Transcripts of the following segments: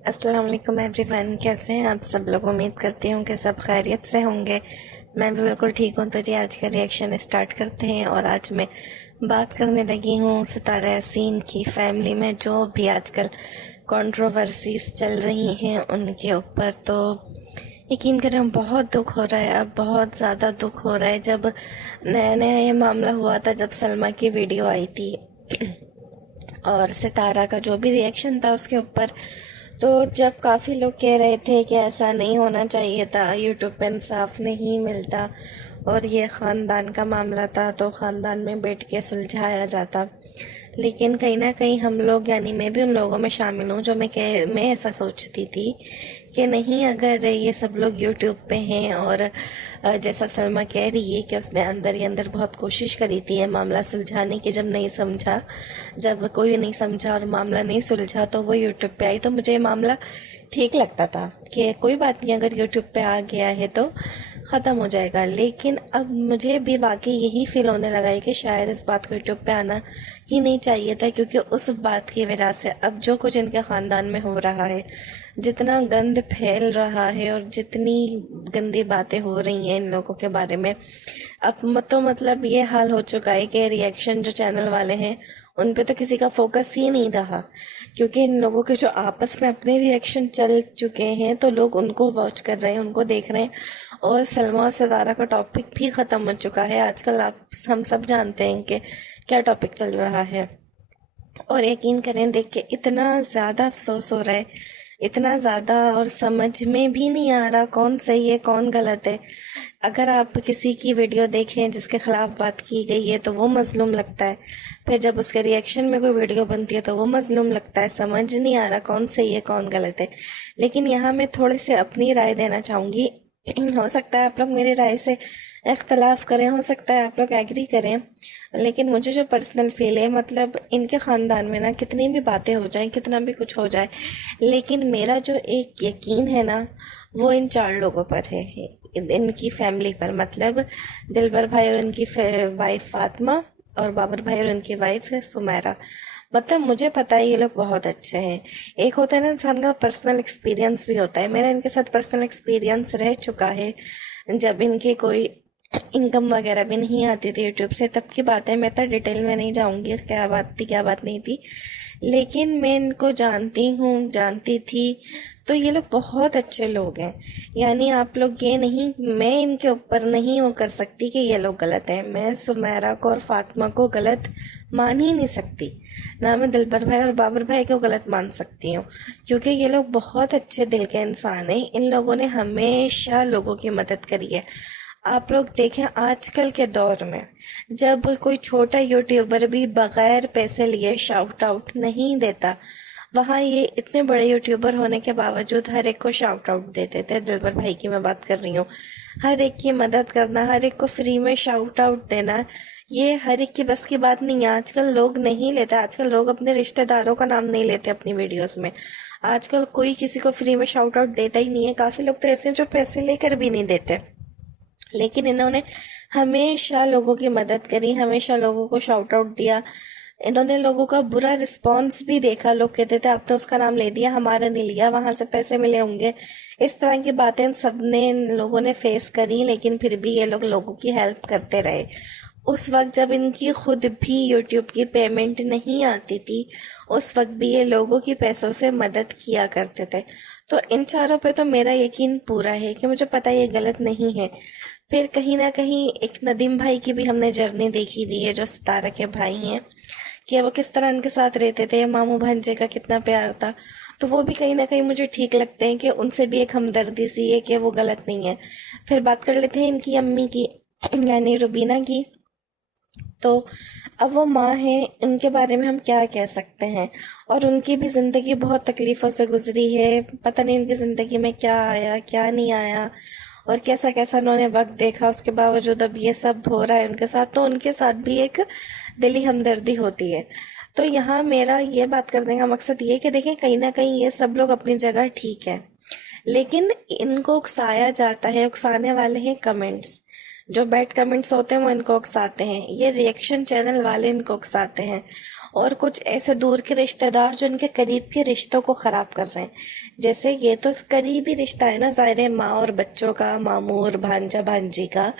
अस्सलाम वालेकुम एवरीवन। कैसे हैं आप सब लोग? उम्मीद करती हूँ कि सब खैरियत से होंगे। मैं भी बिल्कुल ठीक हूँ। तो जी आज का रिएक्शन स्टार्ट करते हैं। और आज मैं बात करने लगी हूँ सितारा यासीन की फैमिली में जो भी आजकल कंट्रोवर्सीज चल रही हैं उनके ऊपर। तो यकीन करें बहुत दुख हो रहा है, अब बहुत ज़्यादा दुख हो रहा है। जब नया नया ये मामला हुआ था, जब सलमा की वीडियो आई थी और सितारा का जो भी रिएक्शन था उसके ऊपर, तो जब काफ़ी लोग कह रहे थे कि ऐसा नहीं होना चाहिए था, यूट्यूब पे इंसाफ नहीं मिलता और ये ख़ानदान का मामला था तो ख़ानदान में बैठ के सुलझाया जाता। लेकिन कहीं ना कहीं हम लोग, यानी मैं भी उन लोगों में शामिल हूँ जो मैं ऐसा सोचती थी कि नहीं, अगर ये सब लोग यूट्यूब पे हैं और जैसा सलमा कह रही है कि उसने अंदर ही अंदर बहुत कोशिश करी थी ये मामला सुलझाने की, जब नहीं समझा, जब कोई नहीं समझा और मामला नहीं सुलझा तो वो यूट्यूब पे आई, तो मुझे ये मामला ठीक लगता था कि कोई बात नहीं, अगर यूट्यूब पे आ गया है तो ख़त्म हो जाएगा। लेकिन अब मुझे भी वाकई यही फील होने लगा है कि शायद इस बात को यूट्यूब पे आना ही नहीं चाहिए था, क्योंकि उस बात की वजह से अब जो कुछ इनके ख़ानदान में हो रहा है, जितना गंद फैल रहा है और जितनी गंदी बातें हो रही हैं इन लोगों के बारे में, अब तो मतलब ये हाल हो चुका है कि रिएक्शन जो चैनल वाले हैं उन पे तो किसी का फोकस ही नहीं रहा, क्योंकि इन लोगों के जो आपस में अपने रिएक्शन चल चुके हैं तो लोग उनको वॉच कर रहे हैं, उनको देख रहे हैं। और सलमा और सितारा का टॉपिक भी ख़त्म हो चुका है आजकल। आप हम सब जानते हैं कि क्या टॉपिक चल रहा है। और यकीन करें, देख के इतना ज़्यादा अफसोस हो रहा है, इतना ज़्यादा, और समझ में भी नहीं आ रहा कौन सही है कौन गलत है। अगर आप किसी की वीडियो देखें जिसके खिलाफ बात की गई है तो वो मजलूम लगता है, फिर जब उसके रिएक्शन में कोई वीडियो बनती है तो वो मजलूम लगता है। समझ नहीं आ रहा कौन सही है कौन गलत है। लेकिन यहाँ मैं थोड़ी सी अपनी राय देना चाहूँगी। हो सकता है आप लोग मेरी राय से इख्तलाफ करें, हो सकता है आप लोग एग्री करें, लेकिन मुझे जो पर्सनल फील है, मतलब इनके ख़ानदान में ना कितनी भी बातें हो जाए, कितना भी कुछ हो जाए, लेकिन मेरा जो एक यकीन है ना वो इन चार लोगों पर है, इनकी फैमिली पर। मतलब दिलबर भाई और इनकी वाइफ फातिमा, और बाबर भाई और उनकी वाइफ है सुमेरा। मतलब मुझे पता है ये लोग बहुत अच्छे हैं। एक होता है ना इंसान का पर्सनल एक्सपीरियंस भी होता है, मेरा इनके साथ पर्सनल एक्सपीरियंस रह चुका है। जब इनके कोई इनकम वगैरह भी नहीं आती थी यूट्यूब से, तब की बात है, मैं तो डिटेल में नहीं जाऊंगी क्या बात थी क्या बात नहीं थी, लेकिन मैं इनको जानती हूँ, जानती थी। तो ये लोग बहुत अच्छे लोग हैं। यानी आप लोग ये नहीं, मैं इनके ऊपर नहीं वो कर सकती कि ये लोग गलत हैं। मैं सुमेरा को और फातिमा को गलत मान ही नहीं सकती, ना मैं दिलबर भाई और बाबर भाई को गलत मान सकती हूँ, क्योंकि ये लोग बहुत अच्छे दिल के इंसान हैं। इन लोगों ने हमेशा लोगों की मदद करी है। आप लोग देखें आजकल के दौर में, जब कोई छोटा यूट्यूबर भी बगैर पैसे लिए शाउट आउट नहीं देता, वहाँ ये इतने बड़े यूट्यूबर होने के बावजूद हर एक को शाउट आउट देते थे। दिलबर भाई की मैं बात कर रही हूँ। हर एक की मदद करना, हर एक को फ्री में शाउट आउट देना, ये हर एक की बस की बात नहीं है। आजकल लोग नहीं लेते, आजकल लोग अपने रिश्तेदारों का नाम नहीं लेते अपनी वीडियोस में। आजकल कोई किसी को फ्री में शाउट आउट देता ही नहीं है। काफी लोग तो ऐसे हैं जो पैसे लेकर भी नहीं देते, लेकिन इन्होंने हमेशा लोगों की मदद करी, हमेशा लोगों को शाउट आउट दिया। इन्होंने लोगों का बुरा रिस्पॉन्स भी देखा, लोग कहते थे आपने उसका नाम ले दिया, हमारा नहीं लिया, वहां से पैसे मिले होंगे। इस तरह की बातें इन सबने, इन लोगों ने फेस करी, लेकिन फिर भी ये लोग लोगों की हेल्प करते रहे। उस वक्त जब इनकी खुद भी यूट्यूब की पेमेंट नहीं आती थी, उस वक्त भी ये लोगों की पैसों से मदद किया करते थे। तो इन चारों पे तो मेरा यकीन पूरा है कि मुझे पता है ये गलत नहीं है। फिर कहीं ना कहीं एक नदीम भाई की भी हमने जर्नी देखी हुई है, जो सितारा के भाई हैं, कि वो किस तरह इनके साथ रहते थे, मामू भांजे का कितना प्यार था। तो वो भी कहीं ना कहीं मुझे ठीक लगते हैं कि उनसे भी एक हमदर्दी सी है कि वो गलत नहीं है। फिर बात कर लेते हैं इनकी अम्मी की, यानी रुबीना की। तो अब वो माँ है, उनके बारे में हम क्या कह सकते हैं। और उनकी भी ज़िंदगी बहुत तकलीफ़ों से गुजरी है। पता नहीं उनकी ज़िंदगी में क्या आया क्या नहीं आया, और कैसा कैसा उन्होंने वक्त देखा, उसके बावजूद अब ये सब हो रहा है उनके साथ, तो उनके साथ भी एक दिली हमदर्दी होती है। तो यहाँ मेरा ये बात करने का मकसद ये कि देखें, कहीं ना कहीं ये सब लोग अपनी जगह ठीक है, लेकिन इनको उकसाया जाता है। उकसाने वाले हैं कमेंट्स, जो बैड कमेंट्स होते हैं वो इनको उकसाते हैं, ये रिएक्शन चैनल वाले इनको उकसाते हैं। और कुछ ऐसे दूर के रिश्तेदार जो इनके करीब के रिश्तों को खराब कर रहे हैं। जैसे ये तो करीबी रिश्ता है ना, ज़ाहिर है माँ और बच्चों का, मामू और भांजा भांजी का,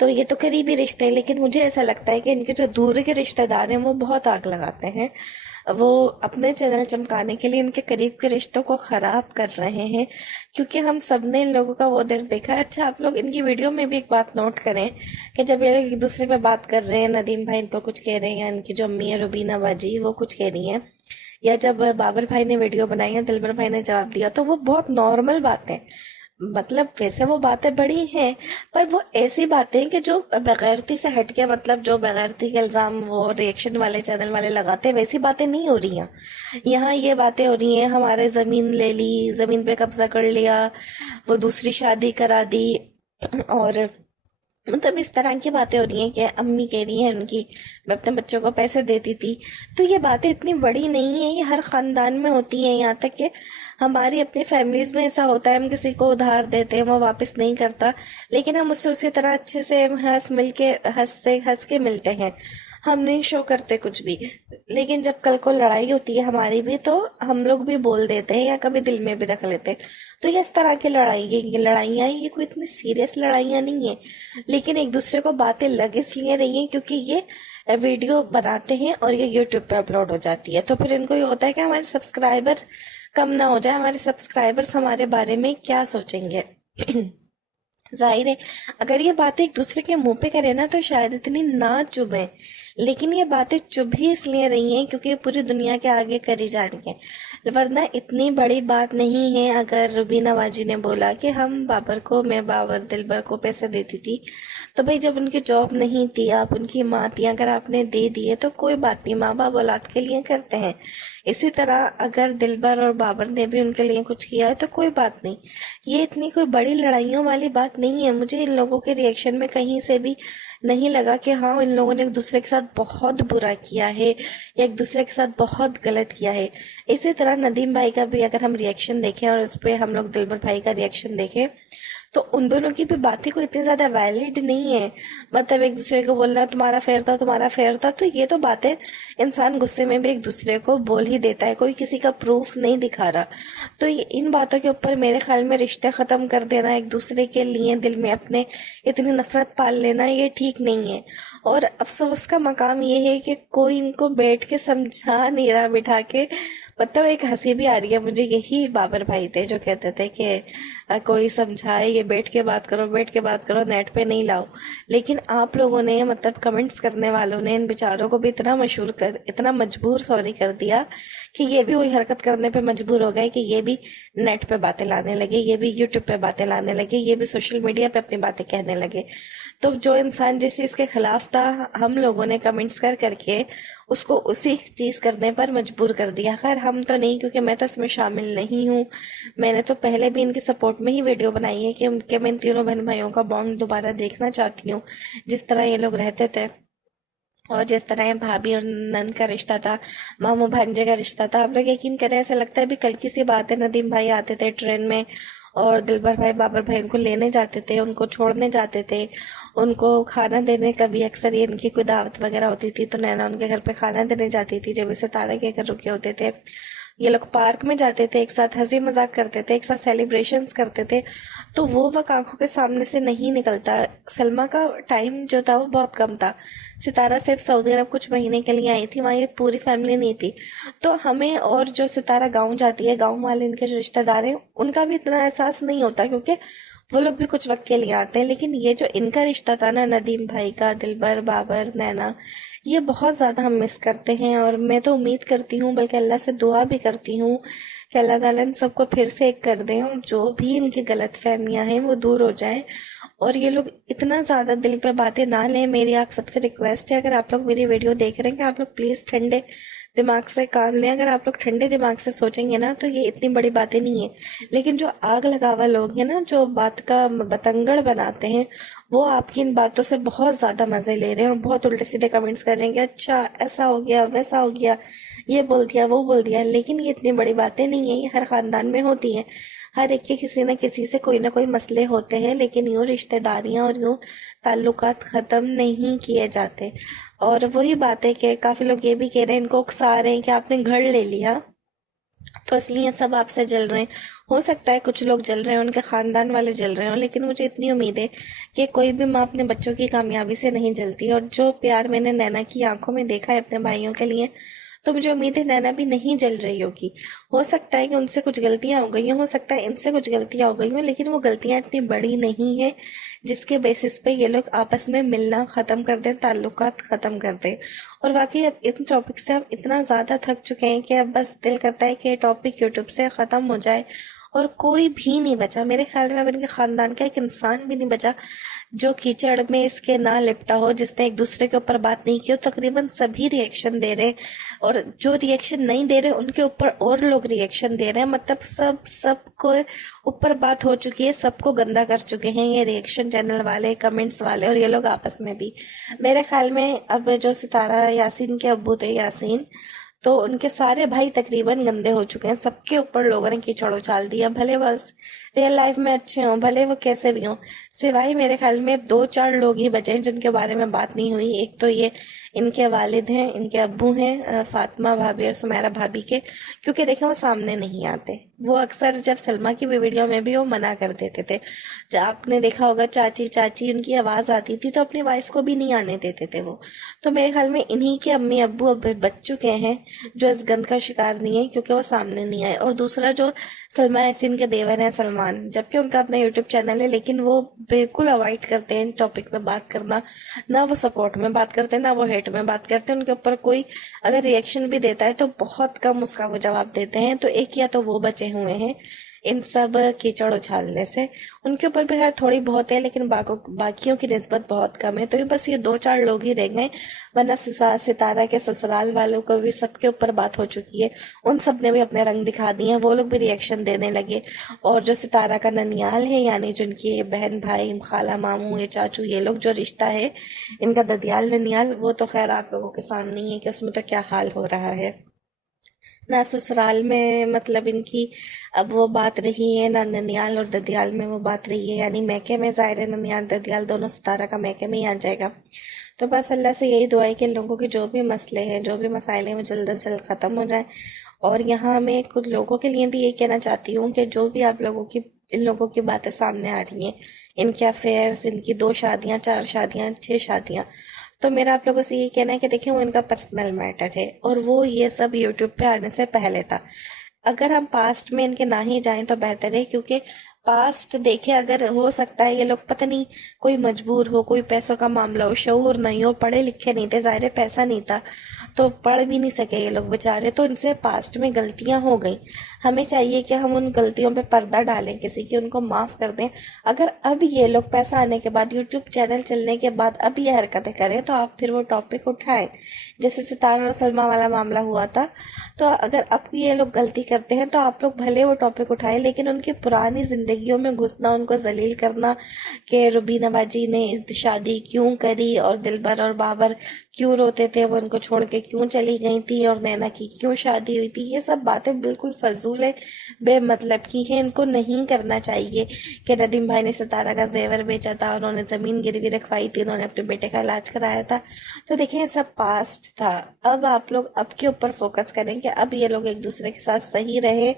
तो ये तो करीबी रिश्ते हैं। लेकिन मुझे ऐसा लगता है कि इनके जो दूर के रिश्तेदार हैं वो बहुत आग लगाते हैं, वो अपने चैनल चमकाने के लिए इनके करीब के रिश्तों को खराब कर रहे हैं, क्योंकि हम सब ने इन लोगों का वो दिन देखा है। अच्छा, आप लोग इनकी वीडियो में भी एक बात नोट करें कि जब ये लोग एक दूसरे पे बात कर रहे हैं, नदीम भाई इनको कुछ कह रहे हैं या इनकी जो अम्मी है रुबीना बाजी वो कुछ कह रही हैं, या जब बाबर भाई ने वीडियो बनाई है दिलबर भाई ने जवाब दिया, तो वो बहुत नॉर्मल बातें, मतलब वैसे वो बातें बड़ी हैं, पर वो ऐसी बातें कि जो बेगैरती से हट के, मतलब जो बेगैरती के इल्जाम वो रिएक्शन वाले चैनल वाले लगाते हैं, वैसी बातें नहीं हो रही हैं। यहाँ ये बातें हो रही हैं, हमारे जमीन ले ली, जमीन पे कब्जा कर लिया, वो दूसरी शादी करा दी, और मतलब इस तरह की बातें हो रही हैं कि अम्मी कह रही हैं उनकी मैं अपने बच्चों को पैसे देती थी। तो ये बातें इतनी बड़ी नहीं है, ये हर खानदान में होती हैं। यहाँ तक कि हमारी अपनी फैमिलीज में ऐसा होता है, हम किसी को उधार देते हैं, वो वापस नहीं करता, लेकिन हम उससे उसी तरह अच्छे से हंस के मिलते हैं, हम नहीं शो करते कुछ भी। लेकिन जब कल को लड़ाई होती है हमारी भी, तो हम लोग भी बोल देते हैं या कभी दिल में भी रख लेते हैं। तो ये इस तरह की लड़ाइयाँ ये कोई इतनी सीरियस लड़ाइयाँ नहीं है, लेकिन एक दूसरे को बातें लग इसलिए रही हैं क्योंकि ये वीडियो बनाते हैं और ये यूट्यूब पे अपलोड हो जाती है। तो फिर इनको ये होता है कि हमारे सब्सक्राइबर कम ना हो जाए, हमारे सब्सक्राइबर्स हमारे बारे में क्या सोचेंगे। जाहिर है अगर ये बातें एक दूसरे के मुंह पे करे ना तो शायद इतनी ना चुभे, लेकिन ये बातें चुभ ही इसलिए रही हैं क्योंकि पूरी दुनिया के आगे करी जा रही है, वरना इतनी बड़ी बात नहीं है। अगर रुबीना बाजी ने बोला कि मैं बाबर दिलबर को पैसे देती थी, तो भाई जब उनकी जॉब नहीं थी, आप उनकी माँ थी, अगर आपने दे दिए तो कोई बात नहीं, माँ बाप औलाद के लिए करते हैं। इसी तरह अगर दिलबर और बाबर ने भी उनके लिए कुछ किया है तो कोई बात नहीं, ये इतनी कोई बड़ी लड़ाइयों वाली बात नहीं है। मुझे इन लोगों के रिएक्शन में कहीं से भी नहीं लगा कि हाँ इन लोगों ने एक दूसरे के साथ बहुत बुरा किया है या एक दूसरे के साथ बहुत गलत किया है। इसी तरह नदीम भाई का भी अगर हम रिएक्शन देखें और उस पर हम लोग दिलबर भाई का रिएक्शन देखें, तो उन दोनों की भी बातें कोई इतनी ज्यादा वैलिड नहीं है। मतलब एक दूसरे को बोलना तुम्हारा फेयर था, तुम्हारा फेयर था, तो ये तो बातें इंसान गुस्से में भी एक दूसरे को बोल ही देता है, कोई किसी का प्रूफ नहीं दिखा रहा। तो इन बातों के ऊपर मेरे ख्याल में रिश्ते खत्म कर देना, एक दूसरे के लिए दिल में अपने इतनी नफरत पाल लेना, ये ठीक नहीं है। और अफसोस का मकाम ये है कि कोई इनको बैठ के समझा नहीं रहा बिठा के। मतलब एक हंसी भी आ रही है मुझे, यही बाबर भाई थे जो कहते थे कि कोई समझाए, ये बैठ के बात करो, नेट पे नहीं लाओ। लेकिन आप लोगों ने, मतलब कमेंट्स करने वालों ने इन बेचारों को भी इतना मजबूर कर दिया कि ये भी वही हरकत करने पे मजबूर हो गए कि ये भी नेट पे बातें लाने लगे, ये भी यूट्यूब पे बातें लाने लगे, ये भी सोशल मीडिया पे अपनी बातें कहने लगे। तो जो इंसान जिस चीज के खिलाफ था, हम लोगों ने कमेंट्स कर करके उसको उसी चीज करने पर मजबूर कर दिया। खैर हम तो नहीं, क्योंकि मैं तो इसमें शामिल नहीं हूँ। मैंने तो पहले भी इनके सपोर्ट में ही वीडियो बनाई है कि मैं इन तीनों बहन भाइयों का बॉन्ड दोबारा देखना चाहती हूँ, जिस तरह ये लोग रहते थे और जिस तरह भाभी और नंद का रिश्ता था, मामू भांजे का रिश्ता था। आप लोग यकीन करें, ऐसा लगता है अभी कल की सी बात है, नदीम भाई आते थे ट्रेन में और दिलबर भाई बाबर भाई उनको लेने जाते थे, उनको छोड़ने जाते थे, उनको खाना देने, कभी अक्सर ये इनकी कोई दावत वगैरह होती थी तो नैना उनके घर पे खाना देने जाती थी जब इसे तारा के घर रुके होते थे। ये लोग पार्क में जाते थे, एक साथ हंसी मजाक करते थे, एक साथ सेलिब्रेशंस करते थे, तो वो वक्त आंखों के सामने से नहीं निकलता। सलमा का टाइम जो था वो बहुत कम था, सितारा सिर्फ सऊदी अरब कुछ महीने के लिए आई थी, वहाँ ये पूरी फैमिली नहीं थी। तो हमें, और जो सितारा गाँव जाती है, गाँव वाले इनके जो रिश्तेदार हैं उनका भी इतना एहसास नहीं होता क्योंकि वो लोग भी कुछ वक्त के लिए आते हैं। लेकिन ये जो इनका रिश्ता था ना, नदीम भाई का, दिलबर, बाबर, नैना, ये बहुत ज़्यादा हम मिस करते हैं। और मैं तो उम्मीद करती हूँ, बल्कि अल्लाह से दुआ भी करती हूँ कि अल्लाह ताला इन सबको फिर से एक कर दें और जो भी इनकी गलत फहमियाँ हैं वो दूर हो जाएं और ये लोग इतना ज़्यादा दिल पे बातें ना लें। मेरी आप सबसे रिक्वेस्ट है, अगर आप लोग मेरी वीडियो देख रहे हैं, कि आप लोग प्लीज़ ठंडे दिमाग से काम लें। अगर आप लोग ठंडे दिमाग से सोचेंगे ना तो ये इतनी बड़ी बातें नहीं है। लेकिन जो आग लगावा लोग हैं ना, जो बात का बतंगड़ बनाते हैं, वो आपकी इन बातों से बहुत ज़्यादा मज़े ले रहे हैं और बहुत उल्टे सीधे कमेंट्स कर रहे हैं कि अच्छा ऐसा हो गया, वैसा हो गया, ये बोल दिया, वो बोल दिया। लेकिन ये इतनी बड़ी बातें नहीं है, ये हर ख़ानदान में होती हैं। हर एक के किसी न किसी से कोई ना कोई मसले होते हैं, लेकिन यूँ रिश्तेदारियां और यूँ ताल्लुकात ख़त्म नहीं किए जाते। और वही बात है कि काफ़ी लोग ये भी कह रहे हैं, इनको उकसा रहे हैं कि आपने घर ले लिया तो इसलिए ये सब आपसे जल रहे हैं। हो सकता है कुछ लोग जल रहे हैं, उनके खानदान वाले जल रहे हो, लेकिन मुझे इतनी उम्मीद है कि कोई भी माँ अपने बच्चों की कामयाबी से नहीं जलती। और जो प्यार मैंने नैना की आंखों में देखा है अपने भाइयों के लिए, तो मुझे उम्मीद है नैना भी नहीं जल रही होगी। हो सकता है कि उनसे कुछ गलतियां हो गई हो सकता है इनसे कुछ गलतियां हो गई हो, लेकिन वो गलतियां इतनी बड़ी नहीं है जिसके बेसिस पे ये लोग आपस में मिलना ख़त्म कर दें, ताल्लुकात ख़त्म कर दें। और वाकई अब इन टॉपिक से हम इतना ज़्यादा थक चुके हैं कि अब बस दिल करता है कि ये टॉपिक यूट्यूब से ख़त्म हो जाए और कोई भी नहीं बचा। मेरे ख्याल में अब इनके ख़ानदान का एक इंसान भी नहीं बचा जो कीचड़ में इसके ना लिपटा हो, जिसने एक दूसरे के ऊपर बात नहीं की हो। तकरीबन सभी रिएक्शन दे रहे हैं, और जो रिएक्शन नहीं दे रहे उनके ऊपर और लोग रिएक्शन दे रहे हैं। मतलब सबको ऊपर बात हो चुकी है, सबको गंदा कर चुके हैं ये रिएक्शन चैनल वाले, कमेंट्स वाले, और ये लोग आपस में भी। मेरे ख्याल में अब जो सितारा यासीन के अब्बू थे यासीन, तो उनके सारे भाई तकरीबन गंदे हो चुके हैं। सबके ऊपर लोगों ने कीचड़ उछाल दिया, भले बस रियल लाइफ में अच्छे हों, भले वो कैसे भी हों। सिवाय मेरे ख्याल में 2-4 लोग ही बचे हैं जिनके बारे में बात नहीं हुई। एक तो ये इनके वालिद हैं, इनके अब्बू हैं, फातिमा भाभी और सुमेरा भाभी के, क्योंकि देखें वो सामने नहीं आते। वो अक्सर जब सलमा की भी वीडियो में भी वो मना कर देते थे। जब आपने देखा होगा चाची चाची उनकी आवाज़ आती थी तो अपनी वाइफ को भी नहीं आने देते थे वो। तो मेरे ख्याल में इन्हीं के अम्मी अब्बू अब बच चुके हैं जो इस गंद का शिकार नहीं है, क्योंकि वो सामने नहीं आए। और दूसरा जो सलमा यासीन के देवर हैं सलमान, जबकि उनका अपना यूट्यूब चैनल है, लेकिन वो बिल्कुल अवॉइड करते हैं इन टॉपिक में बात करना। ना वो सपोर्ट में बात करते हैं, ना वो हेट में बात करते हैं। उनके ऊपर कोई अगर रिएक्शन भी देता है तो बहुत कम उसका वो जवाब देते हैं। तो एक या तो वो बचे हुए हैं इन सब कीचड़ उछालने से। उनके ऊपर भी खैर थोड़ी बहुत है, लेकिन बाकियों की निस्बत बहुत कम है। तो ये बस ये 2-4 लोग ही रह गए, वरना सितारा के ससुराल वालों को भी सबके ऊपर बात हो चुकी है। उन सब ने भी अपने रंग दिखा दिए हैं, वो लोग भी रिएक्शन देने लगे। और जो सितारा का ननियाल है, यानी जिनकी बहन भाई खाला मामू ये चाचू ये लोग जो रिश्ता है इनका ददियाल ननियाल, वो तो खैर आप लोगों के सामने ही है कि उसमें तो क्या हाल हो रहा है। ना ससुराल में मतलब इनकी अब वो बात रही है, ना ननियाल और ददियाल में वो बात रही है। यानी मैके में ज़ाहिर है ननियाल ददियाल दोनों सितारा का मैके में ही आ जाएगा। तो बस अल्लाह से यही दुआ है कि इन लोगों के जो भी मसले हैं, जो भी मसाइल हैं, वो जल्द से जल्द ख़त्म हो जाए। और यहाँ मैं कुछ लोगों के लिए भी ये कहना चाहती हूँ कि जो भी आप लोगों की इन लोगों की बातें सामने आ रही हैं, इनके अफेयर्स, इनकी 2 शादियाँ, 4 शादियाँ, 6 शादियाँ, तो मेरा आप लोगों से ये कहना है कि देखिए वो इनका पर्सनल मैटर है, और वो ये सब यूट्यूब पे आने से पहले था। अगर हम पास्ट में इनके ना ही जाएं तो बेहतर है, क्योंकि पास्ट देखे अगर हो सकता है ये लोग पता नहीं कोई मजबूर हो, कोई पैसों का मामला हो, शऊर नहीं हो, पढ़े लिखे नहीं थे, ज़ाहिर है पैसा नहीं था तो पढ़ भी नहीं सके ये लोग बेचारे। तो इनसे पास्ट में गलतियां हो गई, हमें चाहिए कि हम उन गलतियों पे पर्दा डालें, किसी की उनको माफ़ कर दें। अगर अब ये लोग पैसा आने के बाद, यूट्यूब चैनल चलने के बाद अब ये हरकतें करें, तो आप फिर वो टॉपिक उठाएं जैसे सितारा और सलमा वाला मामला हुआ था। तो अगर अब ये लोग गलती करते हैं तो आप लोग भले वो टॉपिक उठाएं, लेकिन उनकी पुरानी जिंदगियों में घुसना, उनको जलील करना कि रुबीना बाजी ने शादी क्यों करी और दिलबर और बाबर क्यों रोते थे, वो उनको छोड़ के क्यों चली गई थी, और नैना की क्यों शादी हुई थी, ये सब बातें बिल्कुल फजूल है, बेमतलब की है। इनको नहीं करना चाहिए कि नदीम भाई ने सितारा का जेवर बेचा था, उन्होंने ज़मीन गिरवी रखवाई थी, उन्होंने अपने बेटे का इलाज कराया था। तो देखें ये सब पास्ट था। अब आप लोग अब के ऊपर फोकस करें कि अब ये लोग एक दूसरे के साथ सही रहे।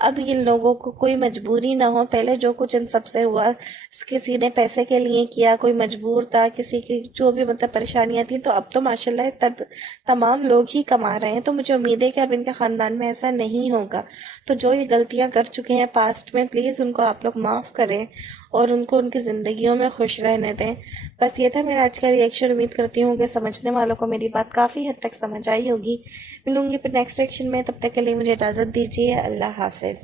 अब इन लोगों को कोई मजबूरी ना हो। पहले जो कुछ इन सबसे हुआ, किसी ने पैसे के लिए किया, कोई मजबूर था, किसी की जो भी मतलब परेशानियां थी, तो अब तो माशाल्लाह तब तमाम लोग ही कमा रहे हैं। तो मुझे उम्मीद है कि अब इनके ख़ानदान में ऐसा नहीं होगा। तो जो ये गलतियां कर चुके हैं पास्ट में, प्लीज़ उनको आप लोग माफ़ करें और उनको उनकी ज़िंदगियों में खुश रहने दें। बस ये था मेरा आज का रिएक्शन। उम्मीद करती हूँ कि समझने वालों को मेरी बात काफ़ी हद तक समझ आई होगी। मिलूंगी फिर नेक्स्ट रिएक्शन में, तब तक के लिए मुझे इजाज़त दीजिए। अल्लाह हाफिज़।